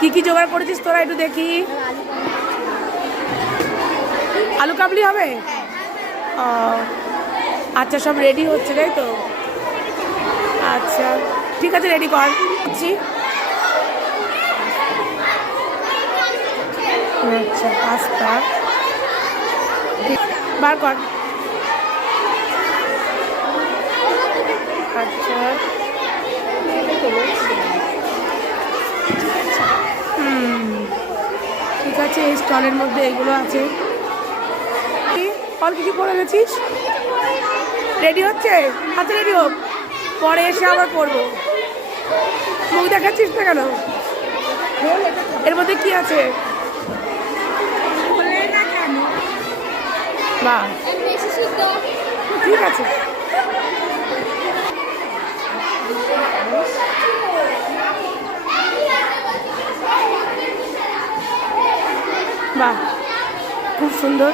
কি কি জোগাড় করেছিস তোরা একটু দেখি। আলু কাবলি হবে? ও আচ্ছা, সব রেডি হচ্ছে তাই তো? আচ্ছা ঠিক আছে, রেডি কর। আচ্ছা পাস্তা বার কর। আচ্ছা ঠিক আছে, এই স্টলের মধ্যে এগুলো আছে। অল কিছু করে গেছিস? রেডি হচ্ছে? আচ্ছা রেডি হোক, পরে এসে আবার করবো। মুখ দেখাচ্ছিস না কেন? এর মধ্যে কি আছে? বাহ ঠিক আছে। বাহ খুব সুন্দর।